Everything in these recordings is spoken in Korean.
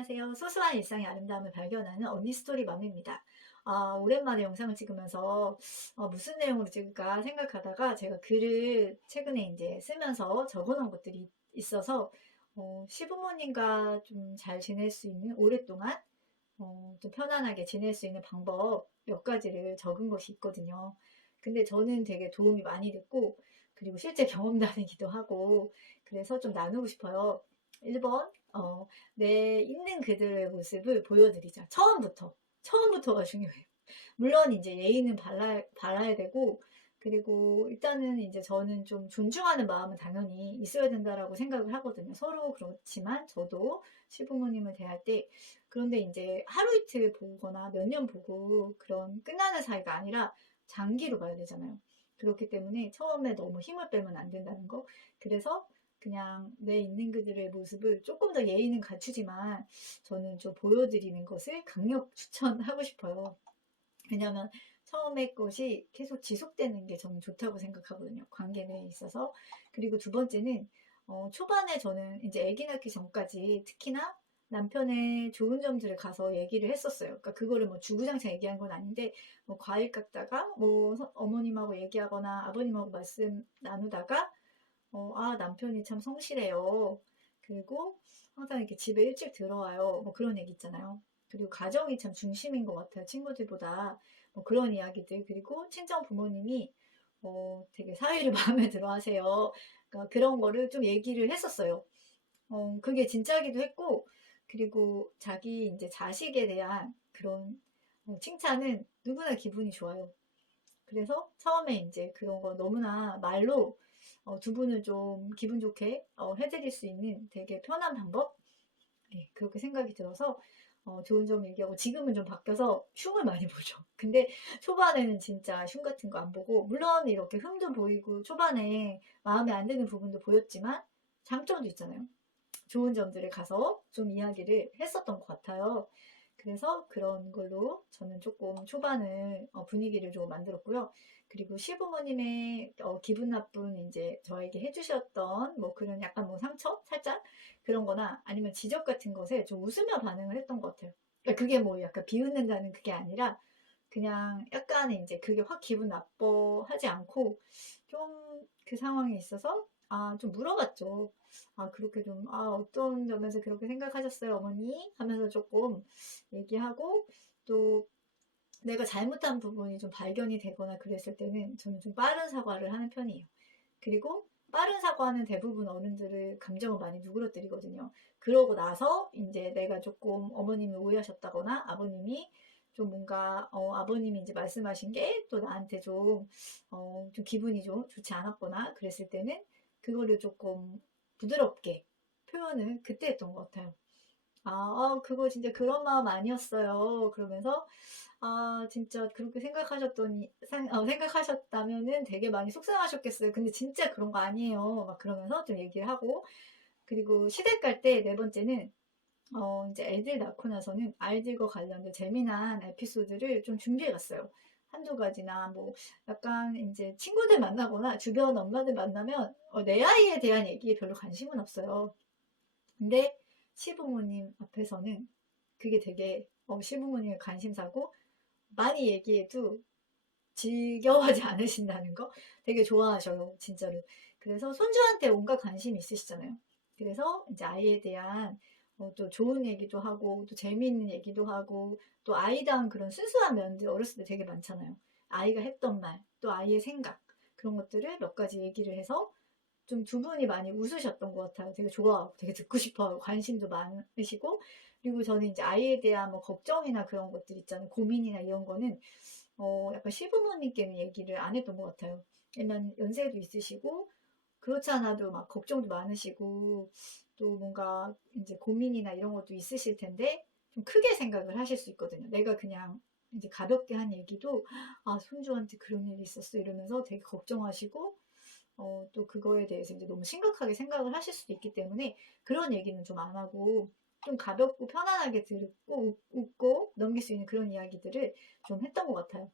안녕하세요. 소소한 일상의 아름다움을 발견하는 언니 스토리 맘입니다. 오랜만에 영상을 찍으면서 무슨 내용으로 찍을까 생각하다가 제가 글을 최근에 이제 쓰면서 적어놓은 것들이 있어서 시부모님과 좀 잘 지낼 수 있는 오랫동안 좀 편안하게 지낼 수 있는 방법 몇 가지를 적은 것이 있거든요. 근데 저는 되게 도움이 많이 됐고 그리고 실제 경험담이기도 하고 그래서 좀 나누고 싶어요. 1번 내 있는 그들의 모습을 보여드리자. 처음부터가 중요해요. 물론 이제 예의는 발라야 되고, 그리고 일단은 이제 저는 좀 존중하는 마음은 당연히 있어야 된다라고 생각을 하거든요. 서로 그렇지만 저도 시부모님을 대할 때, 그런데 이제 하루 이틀 보거나 몇 년 보고 그런 끝나는 사이가 아니라 장기로 봐야 되잖아요. 그렇기 때문에 처음에 너무 힘을 빼면 안 된다는 거. 그래서 그냥 내 있는 그들의 모습을 조금 더 예의는 갖추지만 저는 좀 보여드리는 것을 강력 추천하고 싶어요. 왜냐하면 처음에 것이 계속 지속되는 게 저는 좋다고 생각하거든요. 관계 내에 있어서. 그리고 두 번째는 초반에 저는 이제 아기 낳기 전까지 특히나 남편의 좋은 점들을 가서 얘기를 했었어요. 그러니까 그거를 뭐 주구장창 얘기한 건 아닌데 뭐 과일 깎다가 뭐 어머님하고 얘기하거나 아버님하고 말씀 나누다가 남편이 참 성실해요. 그리고 항상 이렇게 집에 일찍 들어와요. 뭐 그런 얘기 있잖아요. 그리고 가정이 참 중심인 것 같아요. 친구들보다. 뭐 그런 이야기들. 그리고 친정 부모님이 되게 사위를 마음에 들어 하세요. 그러니까 그런 거를 좀 얘기를 했었어요. 그게 진짜기도 했고, 그리고 자기 이제 자식에 대한 그런 칭찬은 누구나 기분이 좋아요. 그래서 처음에 이제 그런 거 너무나 말로 두 분을 좀 기분 좋게 해드릴 수 있는 되게 편한 방법? 네, 그렇게 생각이 들어서 좋은 점 얘기하고 지금은 좀 바뀌어서 흉을 많이 보죠. 근데 초반에는 진짜 흉 같은 거 안 보고 물론 이렇게 흠도 보이고 초반에 마음에 안 드는 부분도 보였지만 장점도 있잖아요. 좋은 점들을 가서 좀 이야기를 했었던 것 같아요. 그래서 그런 걸로 저는 조금 초반을 분위기를 좀 만들었고요. 그리고 시부모님의 기분 나쁜 이제 저에게 해주셨던 뭐 그런 약간 뭐 상처 살짝 그런 거나 아니면 지적 같은 것에 좀 웃으며 반응을 했던 것 같아요. 그러니까 그게 뭐 약간 비웃는다는 그게 아니라 그냥 약간의 이제 그게 확 기분 나빠하지 않고 좀 그 상황에 있어서 좀 물어봤죠. 그렇게 좀, 어떤 점에서 그렇게 생각하셨어요, 어머니? 하면서 조금 얘기하고, 또 내가 잘못한 부분이 좀 발견이 되거나 그랬을 때는 저는 좀 빠른 사과를 하는 편이에요. 그리고 빠른 사과는 대부분 어른들을 감정을 많이 누그러뜨리거든요. 그러고 나서 이제 내가 조금 어머님이 오해하셨다거나 아버님이 좀 뭔가 아버님이 이제 말씀하신 게 또 나한테 좀 기분이 좀 좋지 않았거나 그랬을 때는 그거를 조금 부드럽게 표현을 그때 했던 것 같아요. 그거 진짜 그런 마음 아니었어요. 그러면서 진짜 그렇게 생각하셨다면은 되게 많이 속상하셨겠어요. 근데 진짜 그런 거 아니에요. 막 그러면서 좀 얘기를 하고. 그리고 시댁 갈 때 네 번째는, 이제 애들 낳고 나서는 아이들과 관련된 재미난 에피소드를 좀 준비해 갔어요. 한두 가지나, 뭐, 약간 이제 친구들 만나거나 주변 엄마들 만나면, 내 아이에 대한 얘기에 별로 관심은 없어요. 근데 시부모님 앞에서는 그게 되게 시부모님의 관심사고 많이 얘기해도 지겨워하지 않으신다는 거 되게 좋아하셔요, 진짜로. 그래서 손주한테 온갖 관심이 있으시잖아요. 그래서 이제 아이에 대한 또 좋은 얘기도 하고 또 재미있는 얘기도 하고 또 아이다운 그런 순수한 면들 어렸을 때 되게 많잖아요. 아이가 했던 말, 또 아이의 생각 그런 것들을 몇 가지 얘기를 해서 좀 두 분이 많이 웃으셨던 것 같아요. 되게 좋아하고 되게 듣고 싶어하고 관심도 많으시고 그리고 저는 이제 아이에 대한 뭐 걱정이나 그런 것들 있잖아요. 고민이나 이런 거는 약간 시부모님께는 얘기를 안 했던 것 같아요. 왜냐면 연세도 있으시고 그렇지 않아도 막 걱정도 많으시고 또 뭔가 이제 고민이나 이런 것도 있으실 텐데 좀 크게 생각을 하실 수 있거든요. 내가 그냥 이제 가볍게 한 얘기도 손주한테 그런 일이 있었어 이러면서 되게 걱정하시고 또 그거에 대해서 이제 너무 심각하게 생각을 하실 수도 있기 때문에 그런 얘기는 좀 안 하고 좀 가볍고 편안하게 듣고 웃고 넘길 수 있는 그런 이야기들을 좀 했던 것 같아요.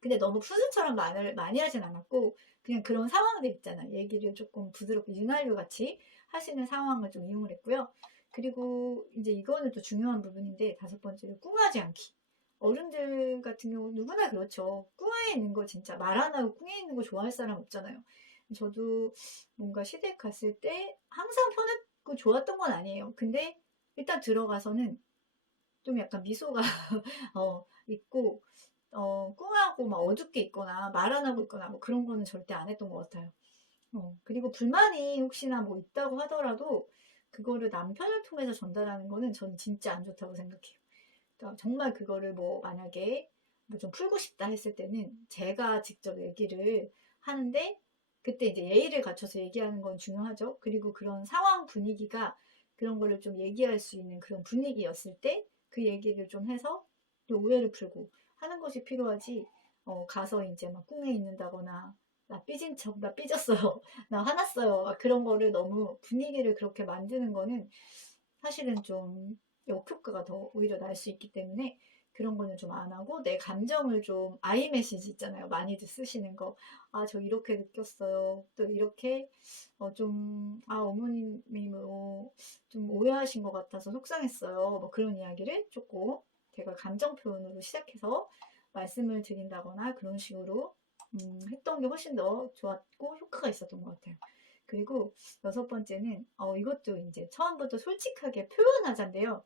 근데 너무 푸드처럼 말을 많이 하진 않았고 그냥 그런 상황들 있잖아요. 얘기를 조금 부드럽게 윤활유 같이 하시는 상황을 좀 이용을 했고요. 그리고 이제 이거는 또 중요한 부분인데, 다섯 번째로 꿍하지 않기. 어른들 같은 경우 누구나 그렇죠. 꿍에 있는 거 진짜 말 안 하고 꿍에 있는 거 좋아할 사람 없잖아요. 저도 뭔가 시댁 갔을 때 항상 편했고 좋았던 건 아니에요. 근데 일단 들어가서는 좀 약간 미소가 있고, 꿍하고 막 어둡게 있거나 말 안 하고 있거나 뭐 그런 거는 절대 안 했던 것 같아요. 그리고 불만이 혹시나 뭐 있다고 하더라도 그거를 남편을 통해서 전달하는 거는 저는 진짜 안 좋다고 생각해요. 그러니까 정말 그거를 뭐 만약에 뭐 좀 풀고 싶다 했을 때는 제가 직접 얘기를 하는데, 그때 이제 예의를 갖춰서 얘기하는 건 중요하죠. 그리고 그런 상황 분위기가 그런 거를 좀 얘기할 수 있는 그런 분위기였을 때 그 얘기를 좀 해서 좀 오해를 풀고 하는 것이 필요하지. 가서 이제 막 꿍해 있는다거나 나 삐진 척, 나 삐졌어요, 나 화났어요, 막 그런 거를 너무 분위기를 그렇게 만드는 거는 사실은 좀 역효과가 더 오히려 날 수 있기 때문에 그런 거는 좀 안 하고, 내 감정을 좀 아이 메시지 있잖아요. 많이들 쓰시는 거. 아, 저 이렇게 느꼈어요. 또 이렇게 어머님이 좀 오해하신 것 같아서 속상했어요. 뭐 그런 이야기를 조금 제가 감정 표현으로 시작해서 말씀을 드린다거나 그런 식으로 했던 게 훨씬 더 좋았고 효과가 있었던 것 같아요. 그리고 여섯 번째는 이것도 이제 처음부터 솔직하게 표현하자인데요.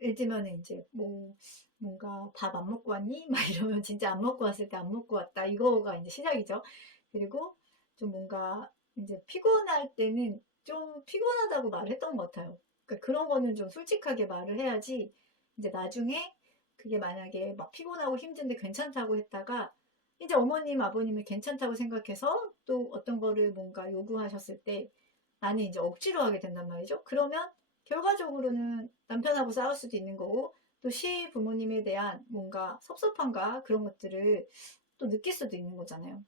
예를 들면 이제 뭐 뭔가 밥 안 먹고 왔니? 막 이러면 진짜 안 먹고 왔을 때 안 먹고 왔다, 이거가 이제 시작이죠. 그리고 좀 뭔가 이제 피곤할 때는 좀 피곤하다고 말했던 것 같아요. 그러니까 그런 거는 좀 솔직하게 말을 해야지, 이제 나중에 그게 만약에 막 피곤하고 힘든데 괜찮다고 했다가 이제 어머님 아버님이 괜찮다고 생각해서 또 어떤 거를 뭔가 요구하셨을 때 나는 이제 억지로 하게 된단 말이죠. 그러면 결과적으로는 남편하고 싸울 수도 있는 거고, 또 시부모님에 대한 뭔가 섭섭함과 그런 것들을 또 느낄 수도 있는 거잖아요.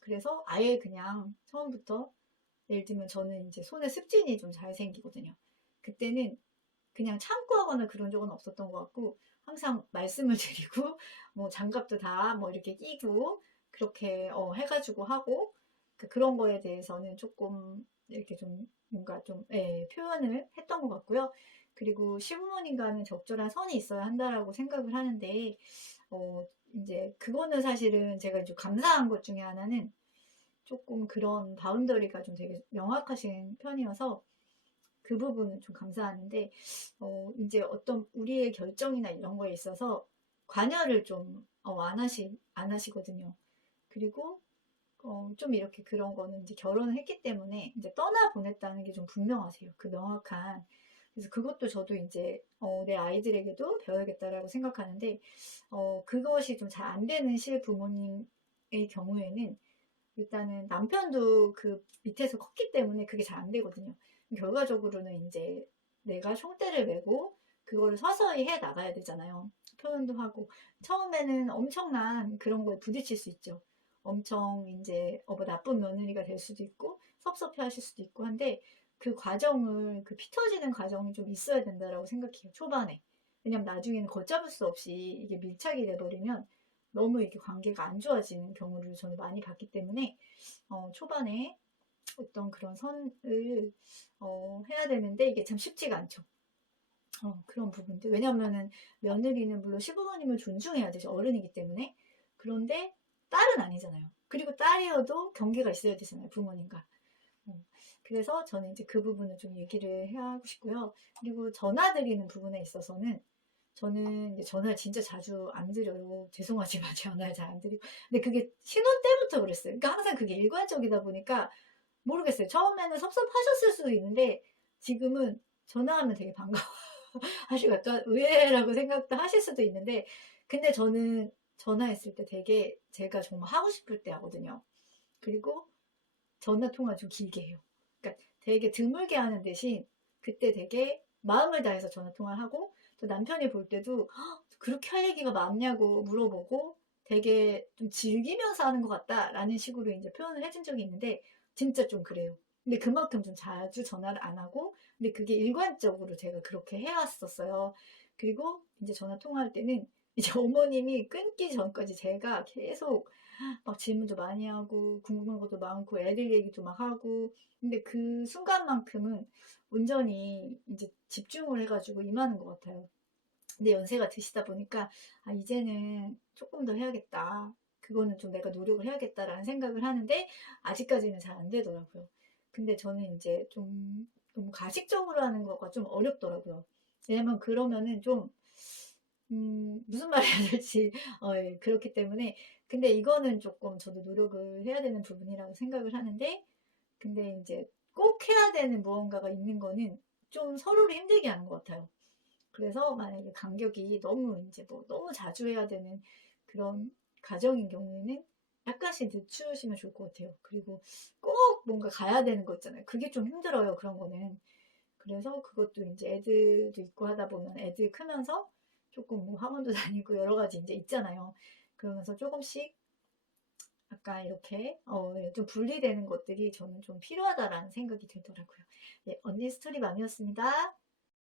그래서 아예 그냥 처음부터, 예를 들면 저는 이제 손에 습진이 좀 잘 생기거든요. 그때는 그냥 참고 하거나 그런 적은 없었던 것 같고, 항상 말씀을 드리고 뭐 장갑도 다 뭐 이렇게 끼고 그렇게 해가지고 하고, 그런 거에 대해서는 조금 이렇게 좀 뭔가 좀 표현을 했던 것 같고요. 그리고 시부모님과는 적절한 선이 있어야 한다라고 생각을 하는데, 이제 그거는 사실은 제가 이제 감사한 것 중에 하나는 조금 그런 바운더리가 좀 되게 명확하신 편이어서 그 부분은 좀 감사하는데, 이제 어떤 우리의 결정이나 이런 거에 있어서 관여를 좀 안 하시거든요. 그리고 좀 이렇게 그런 거는 이제 결혼을 했기 때문에 이제 떠나 보냈다는 게 좀 분명하세요. 그 명확한. 그래서 그것도 저도 이제 내 아이들에게도 배워야겠다라고 생각하는데, 그것이 좀 잘 안 되는 실부모님의 경우에는 일단은 남편도 그 밑에서 컸기 때문에 그게 잘 안 되거든요. 결과적으로는 이제 내가 총대를 메고 그거를 서서히 해 나가야 되잖아요. 표현도 하고. 처음에는 엄청난 그런 거에 부딪힐 수 있죠. 엄청 이제 뭐 나쁜 며느리가 될 수도 있고 섭섭해 하실 수도 있고 한데, 그 과정을, 그 피 터지는 과정이 좀 있어야 된다라고 생각해요. 초반에. 왜냐면 나중에는 걷잡을 수 없이 이게 밀착이 돼버리면 너무 이렇게 관계가 안 좋아지는 경우를 저는 많이 봤기 때문에 초반에 어떤 그런 선을 해야 되는데 이게 참 쉽지가 않죠. 그런 부분들. 왜냐면은 며느리는 물론 시부모님을 존중해야 되죠. 어른이기 때문에. 그런데 딸은 아니잖아요. 그리고 딸이어도 경계가 있어야 되잖아요. 부모님과. 그래서 저는 이제 그 부분을 좀 얘기를 해야 하고 싶고요. 그리고 전화 드리는 부분에 있어서는 저는 이제 전화를 진짜 자주 안 드려요. 죄송하지만 전화를 잘 안 드리고. 근데 그게 신혼 때부터 그랬어요. 그러니까 항상 그게 일관적이다 보니까 모르겠어요. 처음에는 섭섭하셨을 수도 있는데 지금은 전화하면 되게 반가워 하시고 약간 의외라고 생각도 하실 수도 있는데, 근데 저는 전화했을 때 되게 제가 정말 하고 싶을 때 하거든요. 그리고 전화 통화 좀 길게 해요. 그러니까 되게 드물게 하는 대신 그때 되게 마음을 다해서 전화 통화를 하고, 또 남편이 볼 때도 그렇게 할 얘기가 많냐고 물어보고 되게 좀 즐기면서 하는 것 같다라는 식으로 이제 표현을 해준 적이 있는데, 진짜 좀 그래요. 근데 그만큼 좀 자주 전화를 안 하고, 근데 그게 일관적으로 제가 그렇게 해왔었어요. 그리고 이제 전화 통화할 때는 이제 어머님이 끊기 전까지 제가 계속 막 질문도 많이 하고 궁금한 것도 많고 애들 얘기도 막 하고, 근데 그 순간만큼은 온전히 이제 집중을 해가지고 임하는 것 같아요. 근데 연세가 드시다 보니까 아 이제는 조금 더 해야겠다. 그거는 좀 내가 노력을 해야겠다라는 생각을 하는데 아직까지는 잘 안 되더라고요. 근데 저는 이제 좀 너무 가식적으로 하는 거가 좀 어렵더라고요. 왜냐면 그러면은 좀 무슨 말을 해야 될지 예, 그렇기 때문에. 근데 이거는 조금 저도 노력을 해야 되는 부분이라고 생각을 하는데, 근데 이제 꼭 해야 되는 무언가가 있는 거는 좀 서로를 힘들게 하는 것 같아요. 그래서 만약에 간격이 너무 이제 뭐 너무 자주 해야 되는 그런 가정인 경우에는 약간씩 늦추시면 좋을 것 같아요. 그리고 꼭 뭔가 가야 되는 거 있잖아요. 그게 좀 힘들어요. 그런 거는. 그래서 그것도 이제 애들도 있고 하다 보면 애들 크면서 조금 뭐 학원도 다니고 여러 가지 이제 있잖아요. 그러면서 조금씩 약간 이렇게 예, 좀 분리되는 것들이 저는 좀 필요하다라는 생각이 들더라고요. 네, 언니 스토리 맘이었습니다.